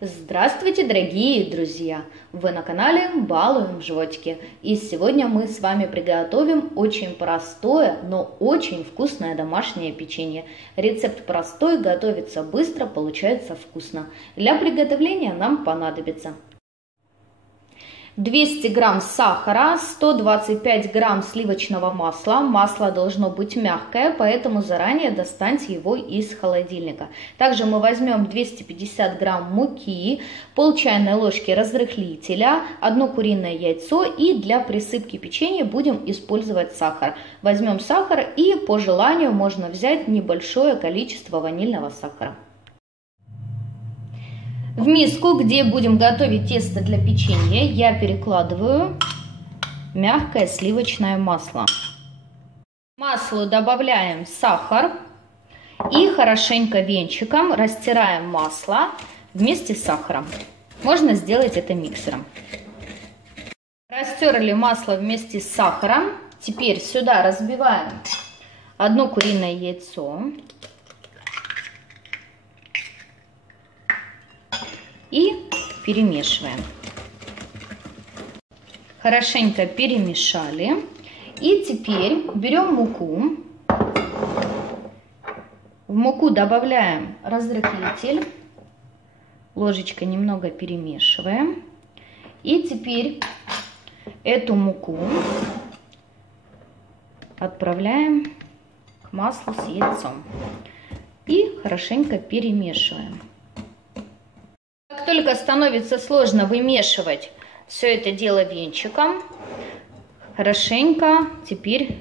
Здравствуйте, дорогие друзья! Вы на канале Балуем животики. И сегодня мы с вами приготовим очень простое, но очень вкусное домашнее печенье. Рецепт простой, готовится быстро, получается вкусно. Для приготовления нам понадобится 200 грамм сахара, 125 грамм сливочного масла. Масло должно быть мягкое, поэтому заранее достаньте его из холодильника. Также мы возьмем 250 грамм муки, пол чайной ложки разрыхлителя, одно куриное яйцо, и для присыпки печенья будем использовать сахар. Возьмем сахар и по желанию можно взять небольшое количество ванильного сахара. В миску, где будем готовить тесто для печенья, я перекладываю мягкое сливочное масло. К маслу добавляем сахар и хорошенько венчиком растираем масло вместе с сахаром. Можно сделать это миксером. Растерли масло вместе с сахаром. Теперь сюда разбиваем одно куриное яйцо. И перемешиваем. Хорошенько перемешали. И теперь берем муку. В муку добавляем разрыхлитель. Ложечкой немного перемешиваем. И теперь эту муку отправляем к маслу с яйцом. И хорошенько перемешиваем. Как только становится сложно вымешивать все это дело венчиком, хорошенько теперь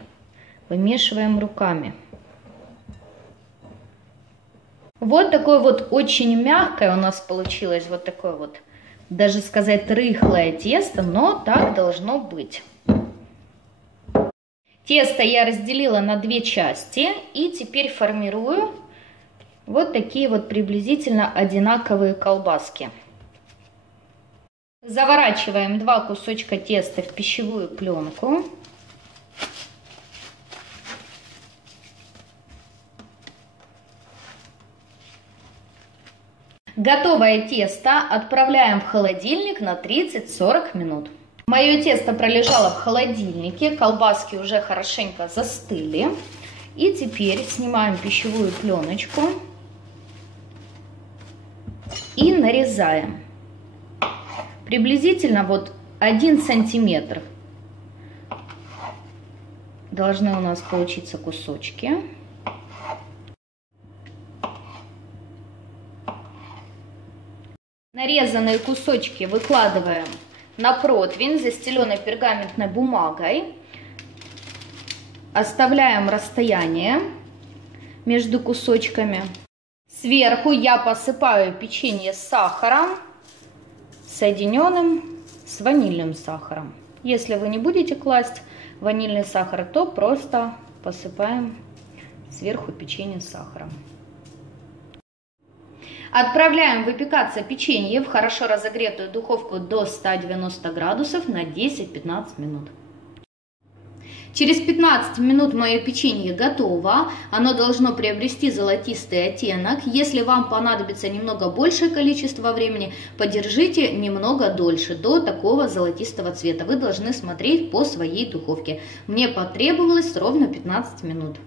вымешиваем руками. Вот такое вот очень мягкое у нас получилось, вот такое вот, даже сказать, рыхлое тесто, но так должно быть. Тесто я разделила на две части и теперь формирую вот такие вот приблизительно одинаковые колбаски. Заворачиваем два кусочка теста в пищевую пленку. Готовое тесто отправляем в холодильник на 30-40 минут. Мое тесто пролежало в холодильнике, колбаски уже хорошенько застыли. И теперь снимаем пищевую пленочку и нарезаем. Приблизительно вот 1 сантиметр должны у нас получиться кусочки. Нарезанные кусочки выкладываем на противень, застеленный пергаментной бумагой. Оставляем расстояние между кусочками. Сверху я посыпаю печенье с сахаром, соединенным с ванильным сахаром. Если вы не будете класть ванильный сахар, то просто посыпаем сверху печенье с сахаром. Отправляем выпекаться печенье в хорошо разогретую духовку до 190 градусов на 10-15 минут. Через 15 минут мое печенье готово, оно должно приобрести золотистый оттенок. Если вам понадобится немного большее количество времени, подержите немного дольше, до такого золотистого цвета. Вы должны смотреть по своей духовке. Мне потребовалось ровно 15 минут.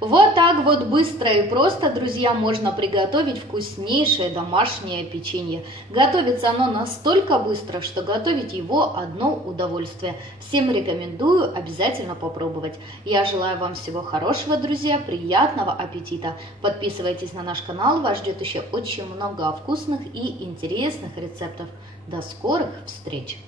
Вот так вот быстро и просто, друзья, можно приготовить вкуснейшее домашнее печенье. Готовится оно настолько быстро, что готовить его одно удовольствие. Всем рекомендую обязательно попробовать. Я желаю вам всего хорошего, друзья, приятного аппетита. Подписывайтесь на наш канал, вас ждет еще очень много вкусных и интересных рецептов. До скорых встреч!